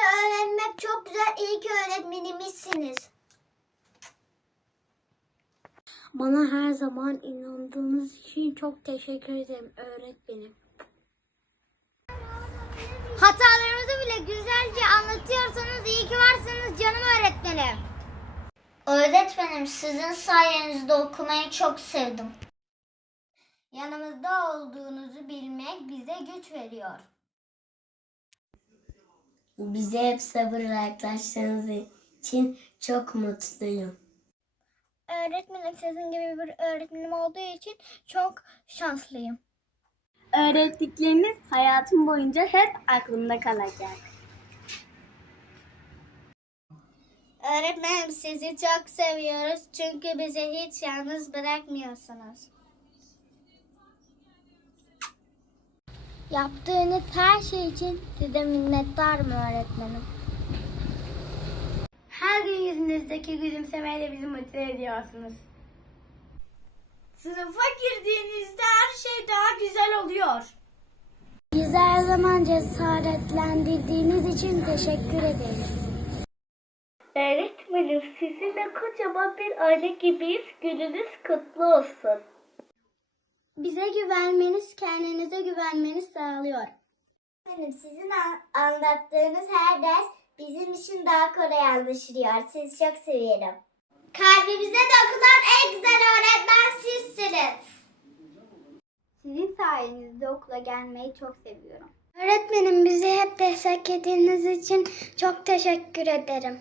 öğrenmek çok güzel. İyi ki öğretmenimizsiniz. Bana her zaman inandığınız için çok teşekkür ederim öğretmenim. Hatalarımızı bile güzelce anlatıyorsanız iyi ki varsınız canım öğretmenim. Öğretmenim sizin sayenizde okumayı çok sevdim. Yanımızda olduğunuzu bilmek bize güç veriyor. Bize hep sabırla yaklaştığınız için çok mutluyum. Öğretmenim sizin gibi bir öğretmenim olduğu için çok şanslıyım. Öğrettikleriniz hayatım boyunca hep aklımda kalacak. Öğretmenim sizi çok seviyoruz çünkü bizi hiç yalnız bırakmıyorsunuz. Yaptığınız her şey için size minnettarım öğretmenim. Her gün yüzünüzdeki gülümsemeyle bizi mutlu ediyorsunuz. Sınıfa girdiğinizde her şey daha güzel oluyor. Bizi her zaman cesaretlendirdiğiniz için teşekkür ederiz. Öğretmenim sizinle kocaman bir aile gibiyiz. Gününüz kutlu olsun. Bize güvenmeniz kendinize güvenmeniz sağlıyor. Benim sizin an- anlattığınız her ders bizim için daha kolay anlaşılıyor. Sizi çok seviyorum. Kalbimize dokunan en güzel öğretmen sizsiniz. Sizin sayenizde okula gelmeyi çok seviyorum. Öğretmenim bizi hep desteklediğiniz için çok teşekkür ederim.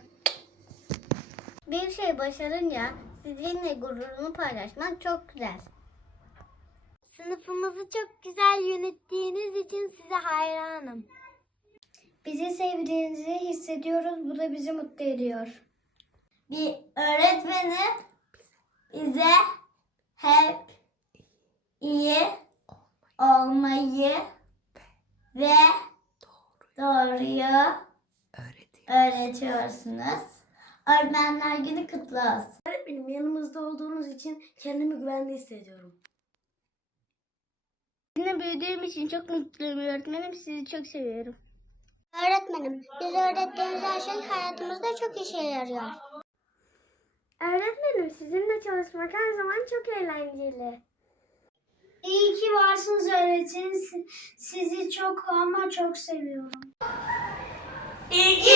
Bir şey başarınca sizinle gururunu paylaşmak çok güzel. Sınıfımızı çok güzel yönettiğiniz için size hayranım. Bizi sevdiğinizi hissediyoruz. Bu da bizi mutlu ediyor. Bir öğretmeni bize hep iyi olmayı ve doğruyu öğretiyorsunuz. Öğretmenler günü kutlu olsun. Öğretmenim yanımızda olduğunuz için kendimi güvende hissediyorum. Sizinle büyüdüğüm için çok mutluyum öğretmenim. Sizi çok seviyorum. Öğretmenim, biz öğrettiğiniz her şey hayatımızda çok işe yarıyor. Öğretmenim sizinle çalışmak her zaman çok eğlenceli. İyi ki varsınız öğretmenim. Sizi çok ama çok seviyorum. İyi ki